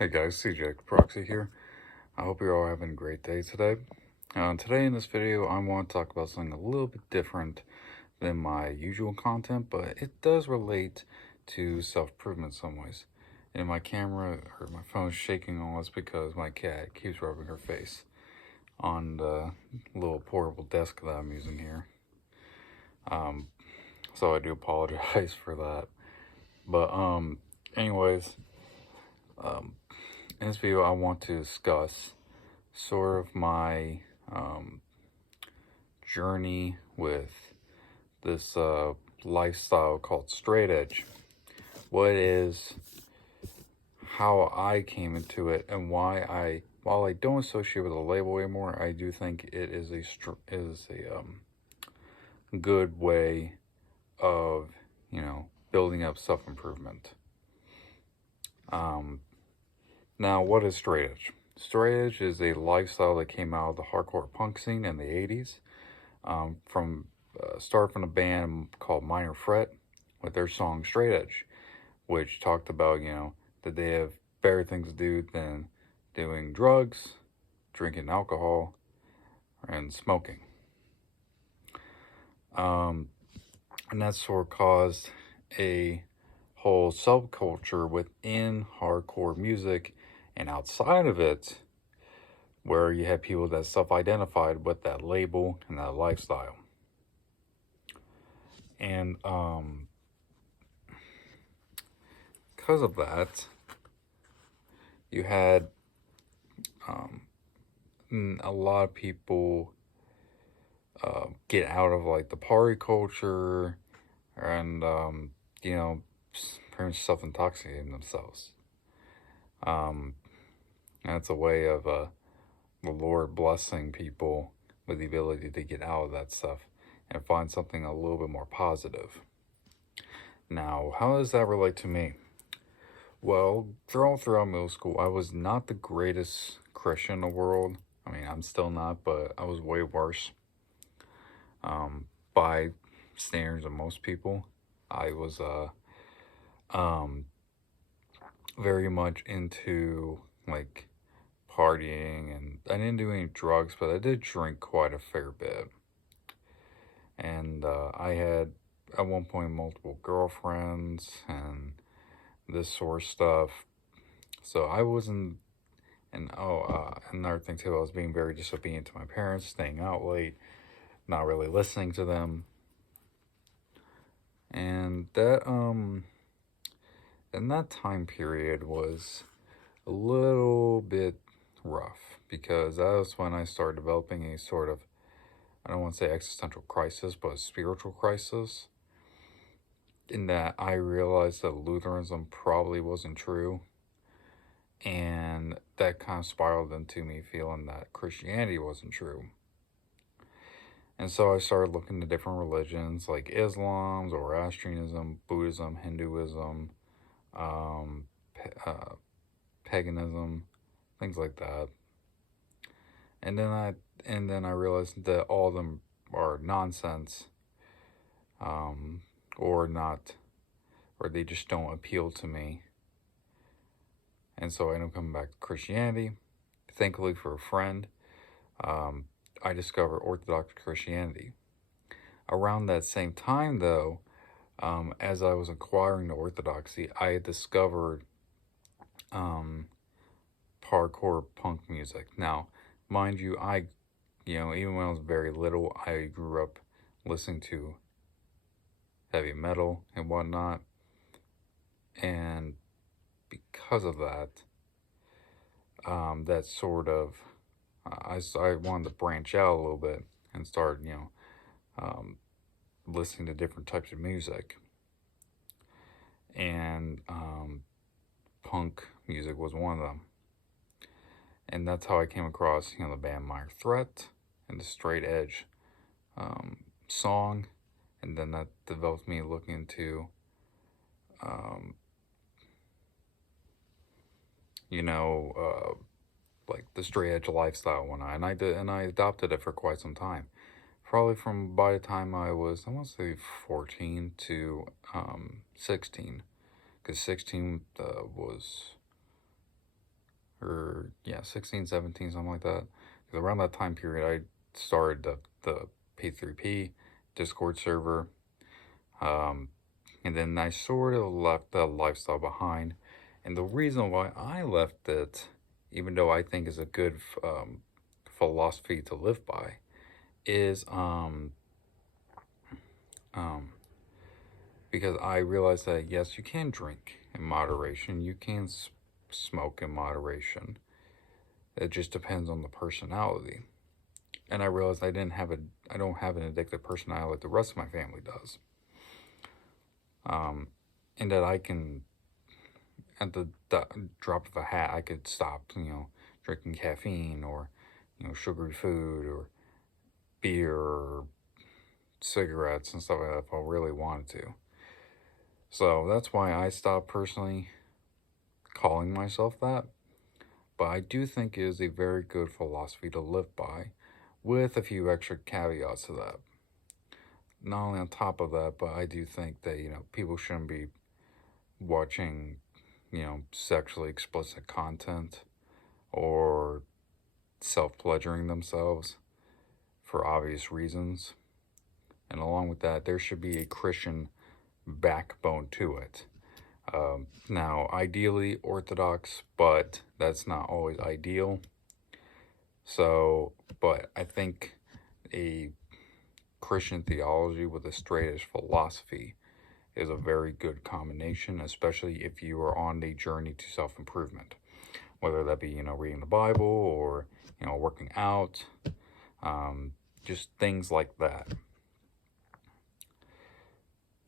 Hey guys, CJ Proxy here. I hope you're all having a great day today. Today in this video, I want to talk about something a little bit different than my usual content, but it does relate to self-improvement in some ways. And my camera or my phone is shaking almost because my cat keeps rubbing her face on the little portable desk that I'm using here. So I do apologize for that. But anyways, in this video, I want to discuss sort of my journey with this lifestyle called straight edge. What is, how I came into it, and why while I don't associate with the label anymore, I do think it is a good way of, building up self-improvement. Now, what is straight edge? Straight edge is a lifestyle that came out of the hardcore punk scene in the 80s. Started from a band called Minor Threat with their song Straight Edge, which talked about, that they have better things to do than doing drugs, drinking alcohol, and smoking. And that sort of caused a whole subculture within hardcore music and outside of it, where you had people that self-identified with that label and that lifestyle. And because of that, you had a lot of people get out of like the party culture and pretty much self-intoxicating themselves. That's a way of the Lord blessing people with the ability to get out of that stuff and find something a little bit more positive. Now, how does that relate to me? Well, throughout middle school, I was not the greatest Christian in the world. I mean, I'm still not, but I was way worse. By standards of most people, I was very much into like partying, and I didn't do any drugs, but I did drink quite a fair bit. And I had at one point multiple girlfriends and this sort of stuff. So I wasn't, and another thing too, I was being very disobedient to my parents, staying out late, not really listening to them. And that and that time period was a little bit rough, because that was when I started developing a sort of, I don't want to say existential crisis, but a spiritual crisis, in that I realized that Lutheranism probably wasn't true, and that kind of spiraled into me feeling that Christianity wasn't true. And so I started looking to different religions like Islam, Zoroastrianism, Buddhism, Hinduism, paganism, things like that. And then I realized that all of them are nonsense, or not, or they just don't appeal to me. And so I ended up coming back to Christianity. Thankfully for a friend, I discovered Orthodox Christianity. Around that same time, though, as I was acquiring the Orthodoxy, I had discovered hardcore punk music. Now, mind you, even when I was very little, I grew up listening to heavy metal and whatnot. And because of that, that sort of, I wanted to branch out a little bit and start, listening to different types of music. And punk music was one of them. And that's how I came across, the band Minor Threat and the Straight Edge song. And then that developed me looking into, like the straight edge lifestyle and I adopted it for quite some time. Probably from by the time I want to say 14 to 16, because 16 was or yeah, 16, 17, something like that. Because around that time period, I started the P3P Discord server. Um, and then I sort of left that lifestyle behind. And the reason why I left it, even though I think is a good philosophy to live by, is um, because I realized that yes, you can drink in moderation, you can smoke in moderation. It just depends on the personality. And I realized I don't have an addictive personality like the rest of my family does. And that I can, at the drop of a hat, I could stop, drinking caffeine or, sugary food or beer or cigarettes and stuff like that if I really wanted to. So that's why I stopped personally calling myself that. But I do think it is a very good philosophy to live by, with a few extra caveats to that. Not only on top of that, but I do think that, people shouldn't be watching, sexually explicit content or self-pleasuring themselves for obvious reasons. And along with that, there should be a Christian backbone to it. Now, ideally Orthodox, but that's not always ideal. So, but I think a Christian theology with a straight edge philosophy is a very good combination, especially if you are on the journey to self improvement, whether that be, reading the Bible or, working out, just things like that.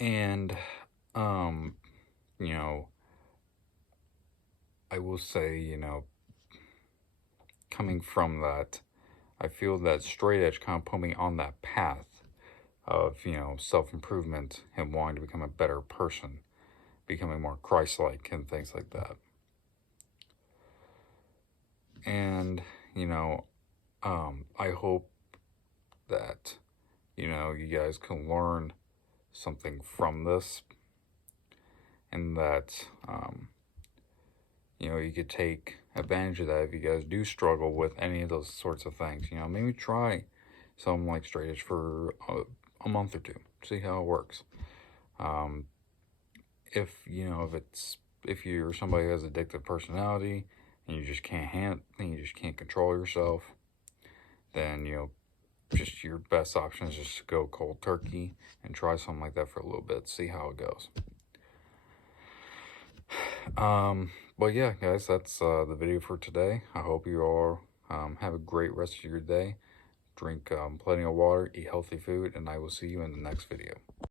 And, you know, I will say, coming from that, I feel that straight edge kind of put me on that path of, self improvement and wanting to become a better person, becoming more Christ like and things like that. And, I hope that, you guys can learn something from this and that, you could take advantage of that if you guys do struggle with any of those sorts of things. Maybe try something like straight edge for a month or two, see how it works. If you're somebody who has addictive personality and you just can't control yourself, then just your best option is just to go cold turkey and try something like that for a little bit, see how it goes. But yeah, guys, that's the video for today. I hope you all have a great rest of your day. Drink plenty of water, eat healthy food, and I will see you in the next video.